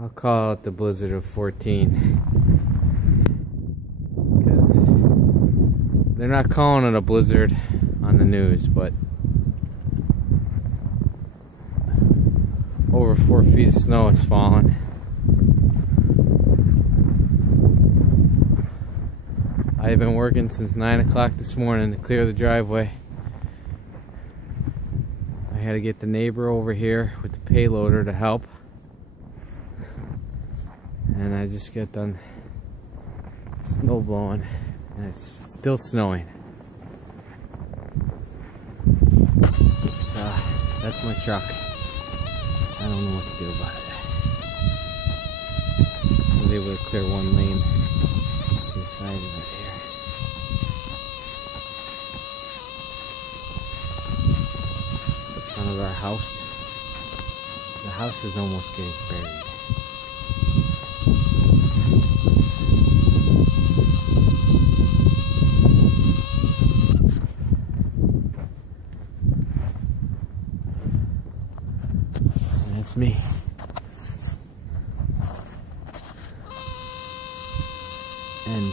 I'll call it the blizzard of 14. Because they're not calling it a blizzard on the news, but over 4 feet of snow has fallen. I've been working since 9 o'clock this morning to clear the driveway. I had to get the neighbor over here with the payloader to help. And I just got done snow blowing, and it's still snowing. That's my truck. I don't know what to do about it. I was able to clear one lane to the side of it here. It's the front of our house. The house is almost getting buried. That's me. And